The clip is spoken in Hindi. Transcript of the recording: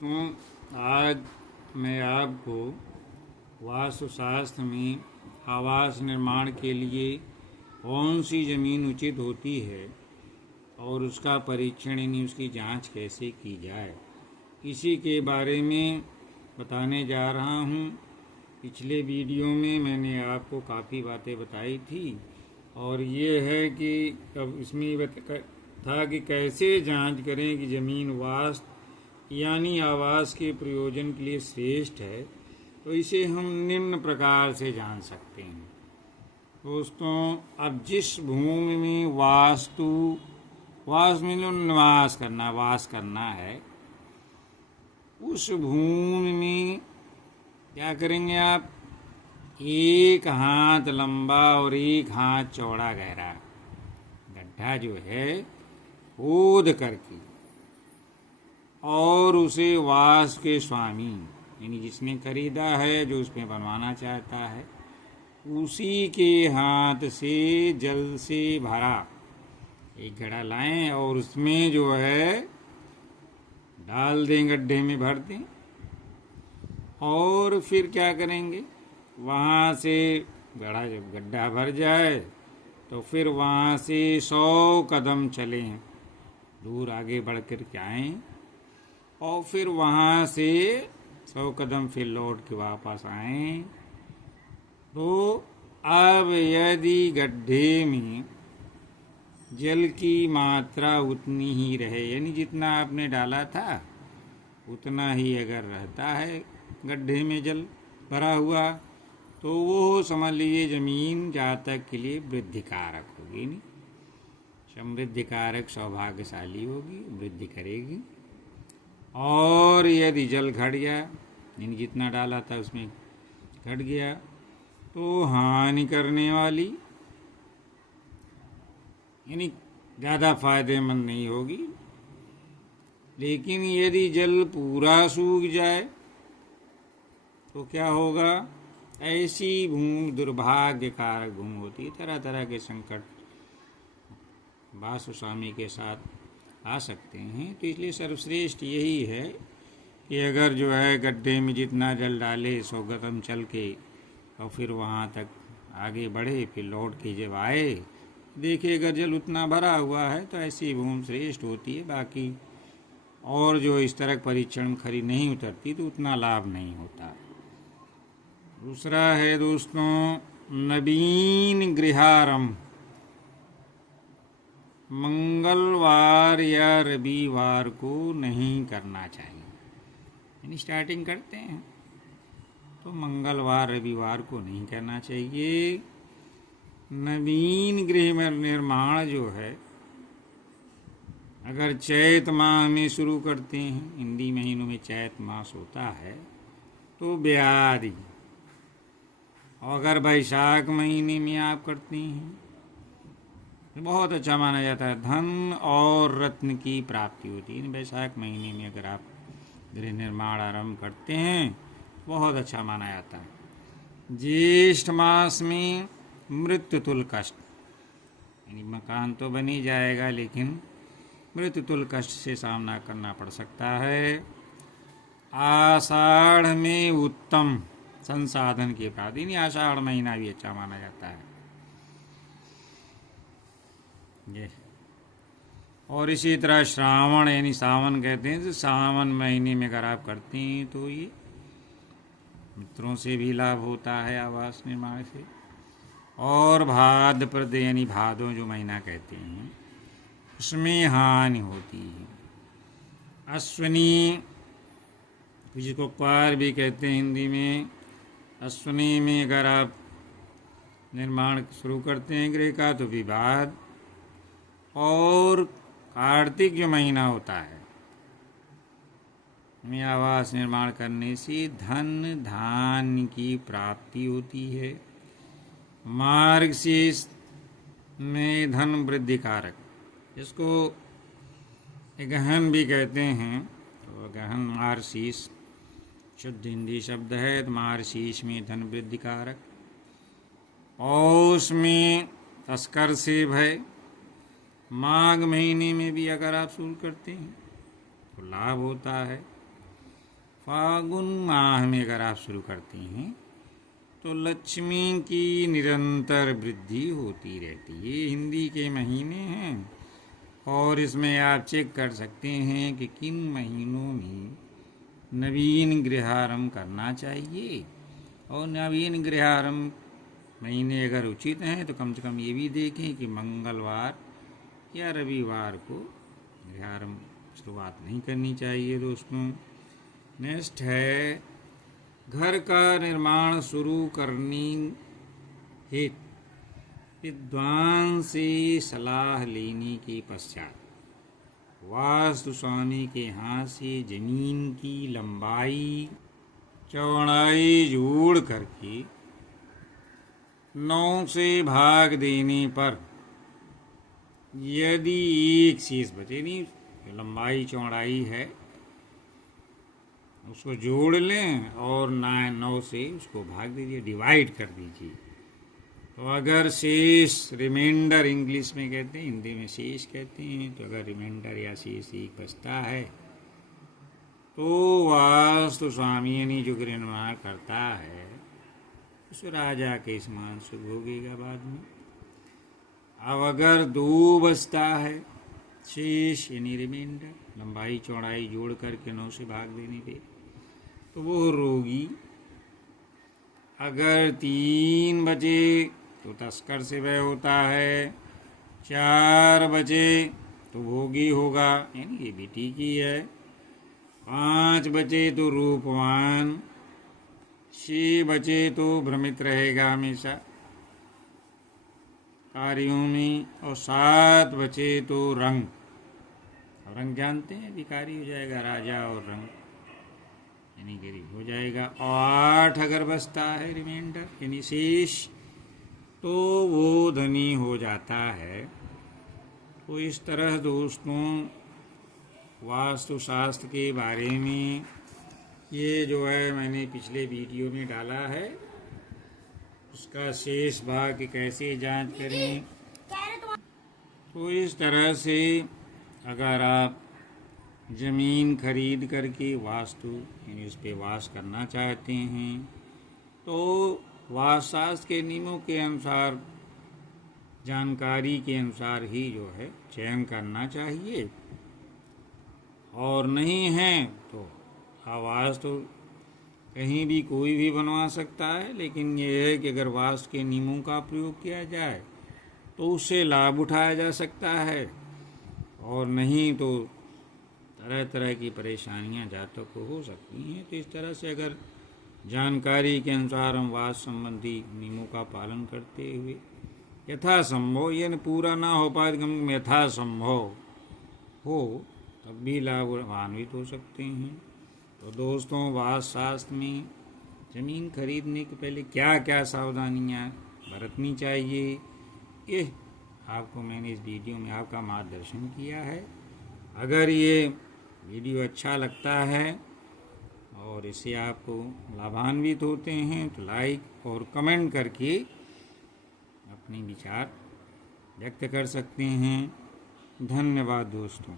आज मैं आपको वास्तुशास्त्र में आवास निर्माण के लिए कौन सी ज़मीन उचित होती है और उसका परीक्षण यानी उसकी जांच कैसे की जाए, इसी के बारे में बताने जा रहा हूँ। पिछले वीडियो में मैंने आपको काफ़ी बातें बताई थी और ये है कि अब इसमें था कि कैसे जांच करें कि ज़मीन वास्तु यानी आवास के प्रयोजन के लिए श्रेष्ठ है। तो इसे हम निम्न प्रकार से जान सकते हैं। दोस्तों, अब जिस भूमि में वास में जो निवास करना वास करना है, उस भूमि में क्या करेंगे आप, 1 हाथ लंबा और 1 हाथ चौड़ा गहरा गड्ढा जो है खोद करके और उसे वास के स्वामी यानी जिसने खरीदा है, जो उसमें बनवाना चाहता है, उसी के हाथ से जल से भरा एक घड़ा लाएं और उसमें जो है डाल दें, गड्ढे में भर दें। और फिर क्या करेंगे, वहाँ से घड़ा जब गड्ढा भर जाए तो फिर वहाँ से 100 कदम चलें, दूर आगे बढ़ कर के आएँ और फिर वहाँ से 100 कदम फिर लौट के वापस आए। तो अब यदि गड्ढे में जल की मात्रा उतनी ही रहे, यानी जितना आपने डाला था उतना ही अगर रहता है गड्ढे में जल भरा हुआ, तो वो समझ लीजिए ज़मीन जातक के लिए वृद्धि कारक होगी, नहीं समृद्धि कारक, सौभाग्यशाली होगी, वृद्धि करेगी। और यदि जल घट गया, यानी जितना डाला था उसमें घट गया, तो हानि करने वाली यानी ज़्यादा फायदेमंद नहीं होगी। लेकिन यदि जल पूरा सूख जाए तो क्या होगा, ऐसी भूमि दुर्भाग्य कारक भूमि होती है। तरह तरह के संकट वास्तु स्वामी के साथ आ सकते हैं। तो इसलिए सर्वश्रेष्ठ यही है कि अगर जो है गड्ढे में जितना जल डाले 100 कदम चल के और फिर वहाँ तक आगे बढ़े, फिर लौट के जब आए देखिए अगर जल उतना भरा हुआ है तो ऐसी भूमि श्रेष्ठ होती है। बाकी और जो इस तरह परीक्षण में खरी नहीं उतरती तो उतना लाभ नहीं होता। दूसरा है दोस्तों, नवीन गृहारंभ मंगलवार या रविवार को नहीं करना चाहिए। यानी स्टार्टिंग करते हैं तो मंगलवार रविवार को नहीं करना चाहिए। नवीन गृह निर्माण जो है, अगर चैत माह में शुरू करते हैं, हिंदी महीनों में चैत मास होता है, तो ब्यादि, और अगर वैशाख महीने में आप करते हैं तो बहुत अच्छा माना जाता है, धन और रत्न की प्राप्ति होती है। वैशाख महीने में अगर आप गृह निर्माण आरंभ करते हैं बहुत अच्छा माना जाता है। ज्येष्ठ मास में मृत्यु तुल कष्ट, यानी मकान तो बन ही जाएगा लेकिन मृत्यु तुल कष्ट से सामना करना पड़ सकता है। आषाढ़ में उत्तम संसाधन की प्राप्ति, यानी आषाढ़ महीना भी अच्छा माना जाता है ये। और इसी तरह श्रावण यानी सावन कहते हैं, तो सावन महीने में अगर आप करते हैं तो ये मित्रों से भी लाभ होता है आवास निर्माण से। और भाद्रपद यानी भादों जो महीना कहते हैं, उसमें हानि होती है। अश्विनी, जिसको क्वार भी कहते हैं हिंदी में, अश्विनी में अगर आप निर्माण शुरू करते हैं गृह का तो विवाद। और कार्तिक जो महीना होता है में आवास निर्माण करने से धन धान्य की प्राप्ति होती है। मार्गशीर्ष में धन वृद्धि कारक, जिसको गहन भी कहते हैं, तो गहन मार्गशीर्ष शुद्ध हिंदी शब्द है। तो मार्गशीर्ष में धन वृद्धि कारक। पौष में तस्कर से भय, माघ महीने में भी अगर आप शुरू करते हैं तो लाभ होता है। फागुन माह में अगर आप शुरू करते हैं तो लक्ष्मी की निरंतर वृद्धि होती रहती है। ये हिंदी के महीने हैं और इसमें आप चेक कर सकते हैं कि किन महीनों में नवीन गृहारंभ करना चाहिए। और नवीन गृहारंभ महीने अगर उचित हैं तो कम से कम ये भी देखें कि मंगलवार या रविवार को गृहारंभ शुरुआत नहीं करनी चाहिए दोस्तों। नेक्स्ट है, घर का निर्माण शुरू करने हेतु विद्वान से सलाह लेने के पश्चात वास्तु स्वामी के हाथ से जमीन की लंबाई चौड़ाई जोड़ करके 9 से भाग देने पर यदि एक शेष बचे, नहीं लंबाई चौड़ाई है उसको जोड़ लें और 9 से उसको भाग दीजिए, डिवाइड कर दीजिए। तो अगर शेष, रिमाइंडर इंग्लिश में कहते हैं, हिंदी में शेष कहते हैं, तो अगर रिमाइंडर या शेष एक बचता है तो वास्तु स्वामी यानी जो गृह निर्माण करता है उस राजा के समान सुख भोगेगा बाद में। अब अगर 2 बचता है शेष यानी रिमाइंडर, लंबाई चौड़ाई जोड़ करके 9 से भाग देने पे, तो वो रोगी। अगर 3 बचे तो तस्कर से व्यय होता है, 4 बचे तो भोगी होगा, यानी ये भी ठीक ही है, 5 बचे तो रूपवान, 6 बचे तो भ्रमित रहेगा हमेशा कार्यों में, और 7 बचे तो रंग। रंग जानते हैं, भिखारी हो जाएगा राजा, और रंग यानी गरीब हो जाएगा। और 8 अगर बचता है रिमाइंडर यानी शेष, तो वो धनी हो जाता है। तो इस तरह दोस्तों वास्तुशास्त्र के बारे में ये जो है मैंने पिछले वीडियो में डाला है, उसका शेष भाग कैसे जांच करें। तो इस तरह से अगर आप ज़मीन खरीद करके वास्तु यानी उस पर वास करना चाहते हैं तो वास्तुशास्त्र के नियमों के अनुसार, जानकारी के अनुसार ही जो है चयन करना चाहिए। और नहीं है तो आवास तो कहीं भी कोई भी बनवा सकता है, लेकिन ये है कि अगर वास्तु के नियमों का प्रयोग किया जाए तो उससे लाभ उठाया जा सकता है, और नहीं तो तरह तरह की परेशानियां जातक को हो सकती हैं। तो इस तरह से अगर जानकारी के अनुसार हम वास्तु संबंधी नियमों का पालन करते हुए यथासंभव, ये पूरा ना हो पाए तो हम यथासंभव हो तब भी लाभान्वित हो सकते हैं। तो दोस्तों वास्तु शास्त्र में ज़मीन खरीदने के पहले क्या क्या सावधानियां बरतनी चाहिए, ये आपको मैंने इस वीडियो में आपका मार्गदर्शन किया है। अगर ये वीडियो अच्छा लगता है और इससे आपको लाभान्वित होते हैं तो लाइक और कमेंट करके अपने विचार व्यक्त कर सकते हैं। धन्यवाद दोस्तों।